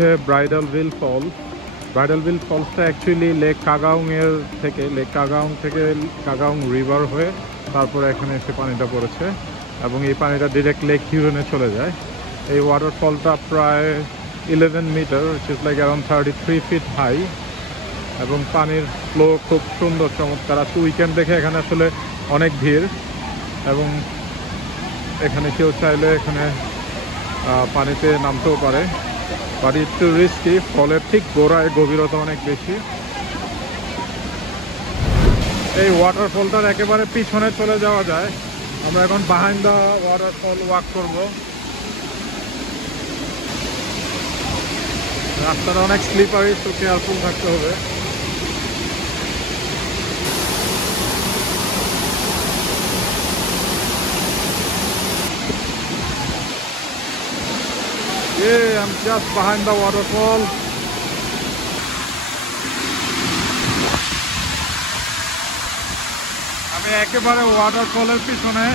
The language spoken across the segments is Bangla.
হচ্ছে ব্রাইডাল ভিল ফলস। ব্রাইডাল ভিল ফলসটা অ্যাকচুয়ালি লেক কাগাউং থেকে কাগাউং রিভার হয়ে তারপরে এখানে এসে পানিটা পড়েছে এবং এই পানিটা ডিরেক্ট লেক হিউরনে চলে যায়। এই ওয়াটারফলটা প্রায় 11 metre, which is like around 33 feet high, এবং পানির ফ্লো খুব সুন্দর চমৎকার। আজকে উইকেন্ড দেখে এখানে আসলে অনেক ভিড়, এবং এখানে কেউ চাইলে এখানে পানিতে নামতেও পারে, বাট একটু রিস্কি। ফলের ঠিক গোড়ায় গভীরতা অনেক বেশি। এই ওয়াটারফলটার একেবারে পিছনে চলে যাওয়া যায়। আমরা এখন বিহাইন্ড দ্য ওয়াটারফল ওয়াক করব। রাস্তাটা অনেক স্লিপারি, তো কেয়ারফুল থাকতে হবে। Yeah, I'm just behind the waterfall. আমি একেবারে ওয়াটারফলের পিছনে।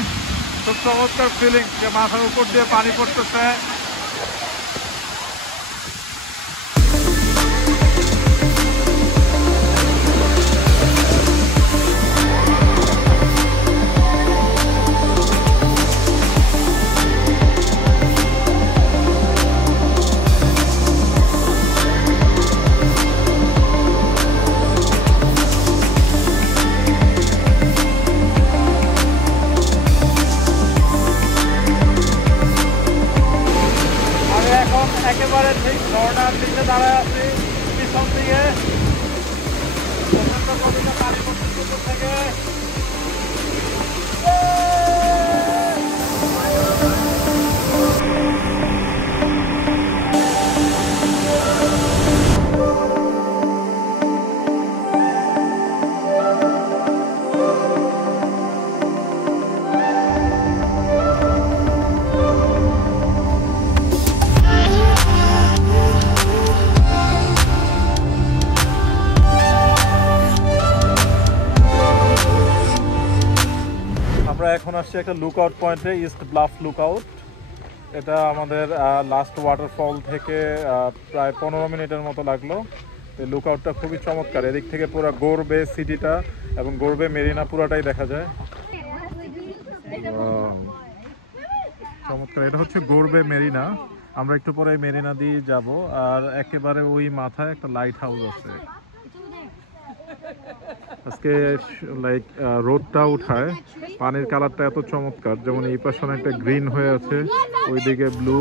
খুব চমৎকার ফিলিং যে মাথার উপর দিয়ে পানি পড়তেছে। একেবারে ঠিক ঝর্ণার দিকে দাঁড়ায় আছি, পিছন দিকে পানি পড়তেছে উপর থেকে। এখন আসছে একটা লুকআউট পয়েন্টে, ইস্ট ব্লাফ লুকআউট। এটা আমাদের লাস্ট ওয়াটারফল থেকে প্রায় 15 মিনিটের মতো লাগলো। এই লুকআউটটা খুবই চমৎকার। এদিক থেকে পুরো গোরবে সিটিটা এবং গোরবে মেরিনা পুরাটাই দেখা যায়। চমৎকার। এটা হচ্ছে গোরবে মেরিনা। আমরা একটু পরে মেরিনা দিয়ে যাব, আর একেবারে ওই মাথায় একটা লাইট হাউস আছে। আজকে লাইক রোদটা উঠায়, পানির কালারটা এত চমৎকার, যেমন এই পাশে একটা গ্রিন হয়ে আছে, ওইদিকে ব্লু।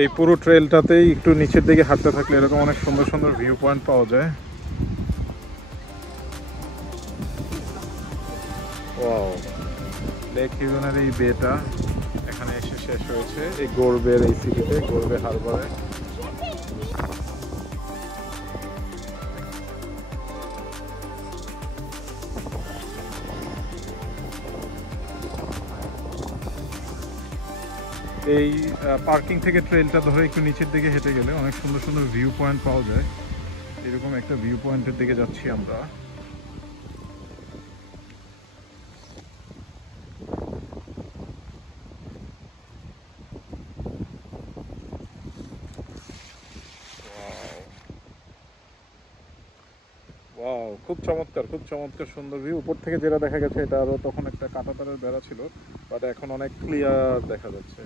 এই পুরো ট্রেলটাতেই একটু নিচের দিকে হাঁটতে থাকলে এরকম অনেক সুন্দর সুন্দর ভিউ পয়েন্ট পাওয়া যায়। লেক হিউরনের এই বেটা এখানে এসে শেষ হয়েছে এই গোরবের এই সিটিতে, গোরবে হারবারে। এই পার্কিং থেকে ট্রেলটা ধরে একটু নিচের দিকে হেঁটে গেলে অনেক সুন্দর সুন্দর ভিউ পয়েন্ট পাওয়া যায়। এরকম একটা ভিউ পয়েন্টের দিকে যাচ্ছি আমরা। খুব চমৎকার, খুব চমৎকার সুন্দর ভিউ। উপর থেকে যেটা দেখা গেছে এটা আরো তখন একটা কাঁটাতারের বেড়া ছিল, বাট এখন অনেক ক্লিয়ার দেখা যাচ্ছে।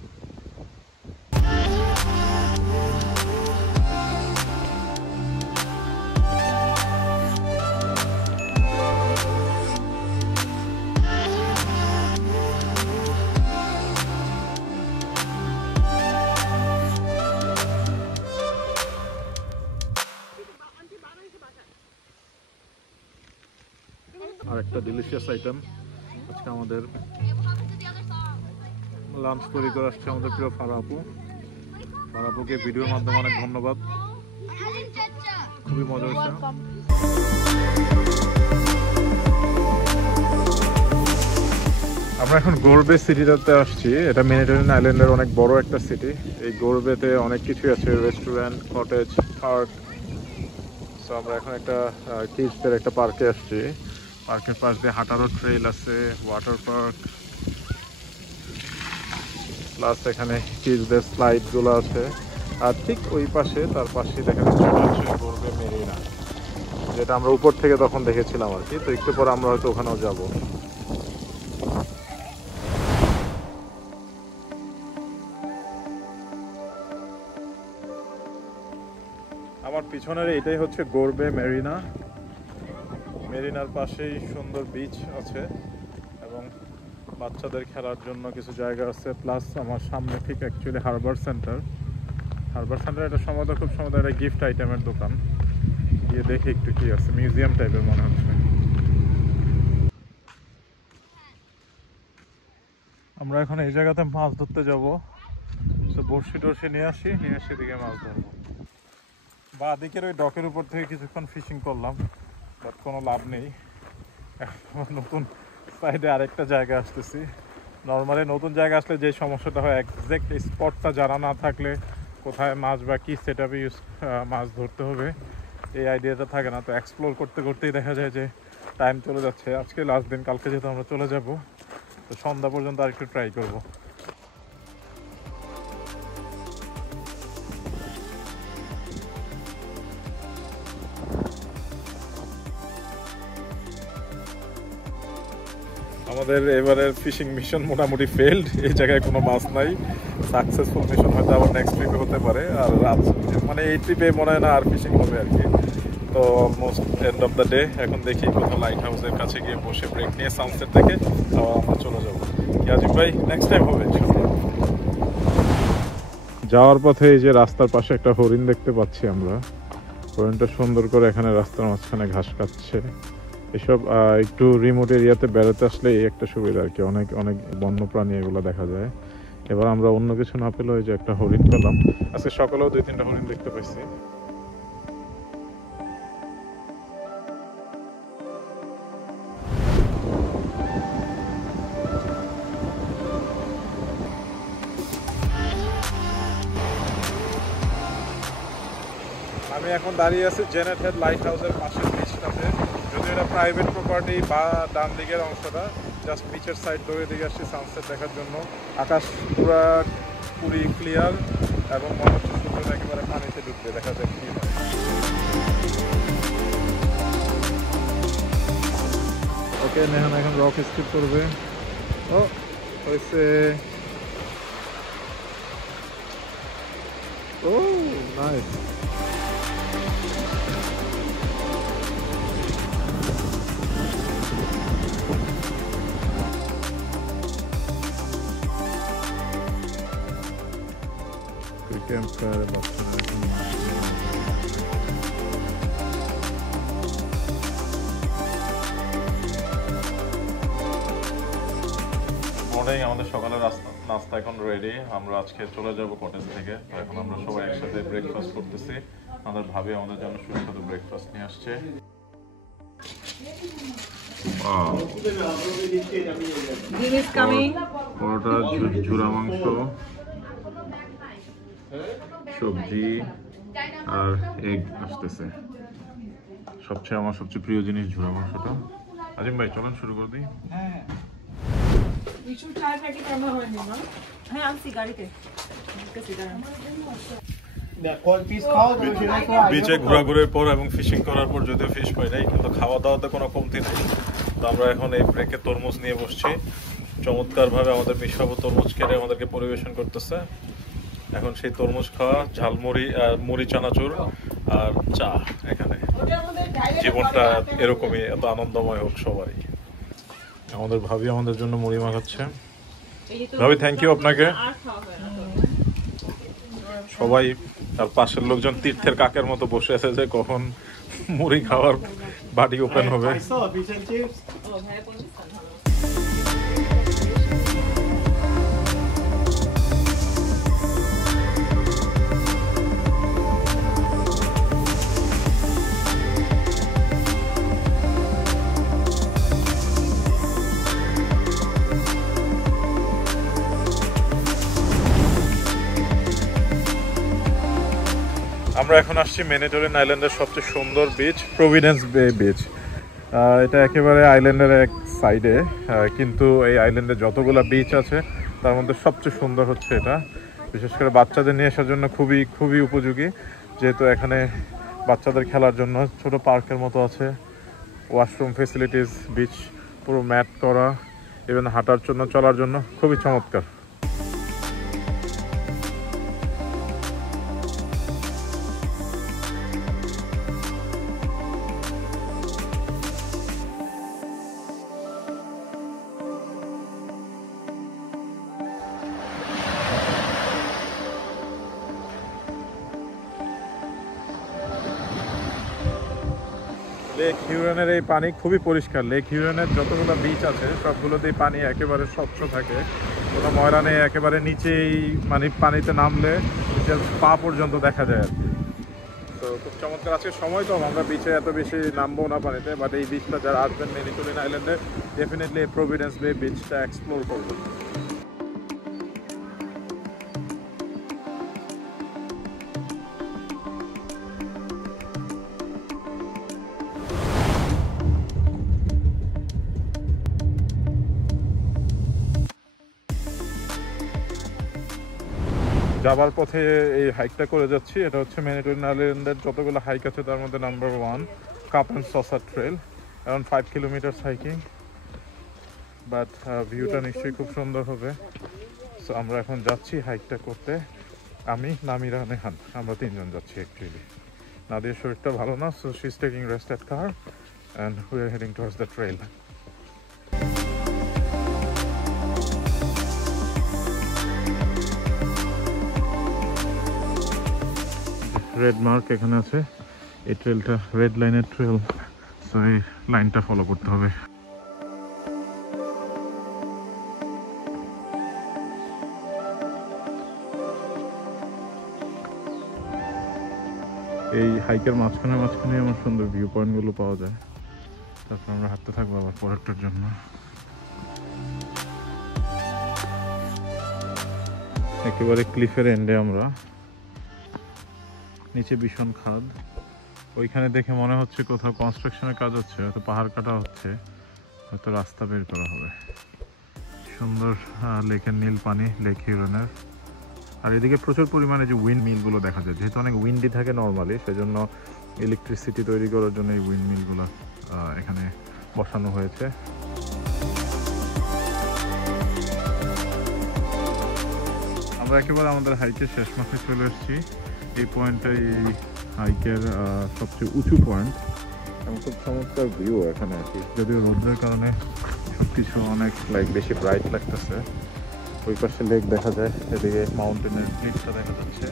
আর একটা ডিলিশিয়াস আইটেম আজকে আমাদের লাঞ্চ তৈরি করে আসছে আমাদের প্রিয় ফারাহ আপু। ফারাহ আপুকে ভিডিওর মাধ্যমে অনেক ধন্যবাদ, খুবই মজা হয়েছে। আমরা এখন গোরবে সিটিটাতে আসছি। এটা মেডিটেরিয়ান আইল্যান্ডের অনেক বড় একটা সিটি। এই গোরবেতে অনেক কিছুই আছে, রেস্টুরেন্ট, কটেজ, থার্ড। সো আমরা এখন একটা কিডসদের একটা পার্কে আসছি। পার্কের পাশ দিয়ে হাঁটারও ট্রেল আছে, ওয়াটার পার্ক, প্লাস এখানে কিডসদের স্লাইডগুলো আছে। আর ঠিক ওই পাশে, তার পাশেই দেখা যাচ্ছে হচ্ছে গর্বে মেরিনা, যেটা আমরা উপর থেকে তখন দেখেছিলাম আর কি। তো একটু পর আমরা হয়তো ওখানেও যাব। আমার পিছনের এটাই হচ্ছে গর্বে মেরিনা। মেরিনার পাশেই সুন্দর বিচ আছে এবং বাচ্চাদের খেলার জন্য কিছু জায়গা আছে। প্লাস আমার সামনে ঠিক actually Harbour centre. Harbour centre এটা সম্ভবত খুব সম্ভবত একটা গিফট আইটেমের দোকান। গিয়ে দেখে একটু কি আছে, মিউজিয়াম টাইপের মনে হচ্ছে। আমরা এখন এই জায়গাতে মাছ ধরতে যাব। তো বড়শি টর্শি নিয়ে আসি, নিয়ে এসে দিকে মাছ ধরবো। বা দিকের ওই ডকের উপর থেকে কিছুক্ষণ ফিশিং করলাম, বাট কোনো লাভ নেই। এখন নতুন সাইডে আরেকটা জায়গা আসতেছি। নর্মালি নতুন জায়গা আসলে যে সমস্যাটা হয়, একজ্যাক্ট স্পটটা জানা না থাকলে কোথায় মাছ বা কী সেট আপে মাছ ধরতে হবে এই আইডিয়াটা থাকে না। তো এক্সপ্লোর করতে করতেই দেখা যায় যে টাইম চলে যাচ্ছে। আজকে লাস্ট দিন, কালকে যেহেতু আমরা চলে যাব, তো সন্ধ্যা পর্যন্ত আরেকটু ট্রাই করব। আমাদের এবারের ফিশিং মিশন মোটামুটি ফেলড। এই জায়গায় কোনো মাছ নাই। সাকসেসফুল মিশন হয়তো আবার নেক্সট ট্রিপে হতে পারে। আর রাত মানে এই ট্রিপে মনে হয় না আর ফিশিং হবে আর কি। তো almost end of the day. এখন দেখি কোথাও লাইট হাউসের কাছে গিয়ে বসে ব্রেক নিয়ে সানসেট দেখে আবার আমরা চলে যাবো। কি আজিম ভাই, নেক্সট টাইম হবে। যাওয়ার পথে এই যে রাস্তার পাশে একটা হরিণ দেখতে পাচ্ছি আমরা। হরিণটা সুন্দর করে এখানে রাস্তার মাঝখানে ঘাস খাচ্ছে। এসব একটু রিমোট এরিয়াতে বেড়াতে আসলে এই একটা সুবিধা আর কি, অনেক অনেক বন্য প্রাণী এগুলো দেখা যায়। এবার আমরা অন্য কিছু না পেলেও যে একটা হরিণ পেলাম। আজকে সকালেও 2-3টা হরিণ দেখতে পাইছি। আমি এখন দাঁড়িয়ে আছি জেনেট হেড লাইট হাউসের পাশের বিচটাতে। যদিও এটা প্রাইভেট প্রপার্টি, বা ডান দিকের অংশটা জাস্ট বিচের সাইড ধরে দিকে আসছি সানসেট দেখার জন্য। আকাশ পুরি ক্লিয়ার এবং মনে হচ্ছে সূর্যটা একেবারে পানিতে ডুববে। দেখা যায় কি হয়। ওকে, নেহান এখন রক স্কিপ করবে। ও হয়েছে। ও নাইস। Campfire মর্নিং, আমাদের সকালের নাস্তা এখন রেডি। আমরা আজকে চলে যাব কটেজ থেকে। এখন আমরা সবাই একসাথে ব্রেকফাস্ট করতেছি। আমাদের ভাবি আমাদের জন্য সুস্বাদু ব্রেকফাস্ট নিয়ে আসছে। পরোটা, ঝুরা মাংস, সবজি আর এগ আসতেছে। আমার সবচেয়ে প্রিয় জিনিস ঝুরা মাংসটা। আজিম ভাই চলেন শুরু করে দিই। বিচে ঘোরাঘুরির পর এবং ফিশিং করার পর যদিও ফিশ পাই নাই, কিন্তু খাওয়া দাওয়াতে কোনো কমতি নেই। তো আমরা এখন এই ব্রেকে তরমুজ নিয়ে বসছি। চমৎকার ভাবে আমাদের মিশাবো তরমুজ কেটে আমাদেরকে পরিবেশন করতেছে। এখন সেই তরমুজ খাওয়া, ঝালমুড়ি, মুড়ি চানাচুর আর চা। এখানে জীবনটা এরকমই, এত আনন্দময় হোক সবারই। আমাদের ভাবি আমাদের জন্য মুড়ি মাখাচ্ছে। ভাবি থ্যাংক ইউ আপনাকে। সবাই তার পাশের লোকজন তীর্থের কাকের মতো বসে আছে যে কখন মুড়ি খাওয়ার বাড়ি ওপেন হবে। আমরা এখন আসছি ম্যানিটোরিন আইল্যান্ডের সবচেয়ে সুন্দর বিচ, প্রভিডেন্স বে বিচ। এটা একেবারে আইল্যান্ডের এক সাইডে, কিন্তু এই আইল্যান্ডে যতগুলো বিচ আছে তার মধ্যে সবচেয়ে সুন্দর হচ্ছে এটা। বিশেষ করে বাচ্চাদের নিয়ে আসার জন্য খুবই খুবই উপযোগী, যেহেতু এখানে বাচ্চাদের খেলার জন্য ছোট পার্কের মতো আছে, ওয়াশরুম ফেসিলিটিস, বিচ পুরো ম্যাট করা, ইভেন হাঁটার জন্য চলার জন্য খুবই চমৎকার। লেক হিউরনের এই পানি খুবই পরিষ্কার। লেক হিউরনের যতগুলো বিচ আছে সবগুলোতেই পানি একেবারে স্বচ্ছ থাকে, কোনো ময়লা নেই, একেবারে নিচেই মানে পানিতে নামলে পা পর্যন্ত দেখা যায় আর কি। তো খুব চমৎকার। আজকে সময় তো আমরা বিচে এত বেশি নামবো না পানিতে, বাট এই বিচটা যারা আসবেন ম্যানিটোরিন আইল্যান্ডে ডেফিনেটলি এই প্রভিডেন্স বে বিচটা এক্সপ্লোর করবেন। যাবার পথে এই হাইকটা করে যাচ্ছি। এটা হচ্ছে ম্যানিটোরিন আইল্যান্ডের যতগুলো হাইক আছে তার মধ্যে number 1, cup and saucer trail, around 5 kilometre hiking, but ভিউটা নিশ্চয়ই খুব সুন্দর হবে। সো আমরা এখন যাচ্ছি হাইকটা করতে। আমি, নামিরা, নেহান, আমরা 3 জন যাচ্ছি অ্যাকচুয়ালি। নাদিয়ার শরীরটা ভালো না, so she is taking rest at car and we are heading towards the trail. Red mark এখানে আছে, এই ট্রেলটা রেড লাইনের ট্রেল, সো এই লাইনটা ফলো করতে হবে। এই হাইকের মাঝখানে আমার সুন্দর ভিউ পয়েন্টগুলো পাওয়া যায়। তারপর আমরা হাঁটতে থাকবো আবার পরেরটার জন্য। একেবারে ক্লিফের এন্ডে আমরা, নিচে ভীষণ খাদ। ওইখানে দেখে মনে হচ্ছে কোথাও কনস্ট্রাকশনের কাজ হচ্ছে, হয়তো পাহাড় কাটা হচ্ছে, হয়তো রাস্তা বের করা হবে। সুন্দর লেকের নীল পানি, লেক হিউরনের। আর এদিকে প্রচুর পরিমাণে যে উইন্ড মিলগুলো দেখা যায়, যেহেতু অনেক উইন্ডি থাকে নর্মালি, সেজন্য ইলেকট্রিসিটি তৈরি করার জন্য এই উইন্ড মিলগুলো এখানে বসানো হয়েছে। আমরা একেবারে আমাদের হাইকের শেষ মাসে চলে এসেছি। এই পয়েন্টটাই এই হাইকের সবচেয়ে উঁচু পয়েন্ট এবং খুব চমৎকার ভিউ এখানে আর কি। যদিও রোদের কারণে সবকিছু অনেক বেশি ব্রাইট লাগতেছে। ওই পাশে লেক দেখা যায়, এদিকে মাউন্টেনের ক্লিফটা দেখা যাচ্ছে।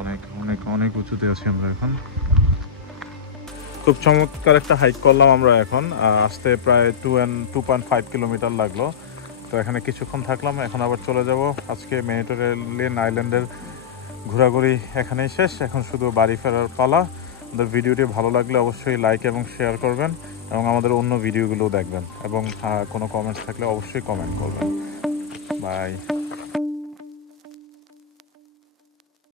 অনেক অনেক অনেক উঁচুতে আছি আমরা এখন। খুব চমৎকার একটা হাইক করলাম আমরা এখন। আসতে প্রায় 2.5 কিলোমিটার লাগলো। তো এখানে কিছুক্ষণ থাকলাম, এখন আবার চলে যাব। আজকে ম্যানিটোরিন আইল্যান্ডের ঘোরাঘুরি এখানেই শেষ, এখন শুধু বাড়ি ফেরার পালা। আমাদের ভিডিওটি ভালো লাগলে অবশ্যই লাইক এবং শেয়ার করবেন এবং আমাদের অন্য ভিডিওগুলোও দেখবেন এবং কোনো কমেন্টস থাকলে অবশ্যই কমেন্ট করবেন। বাই।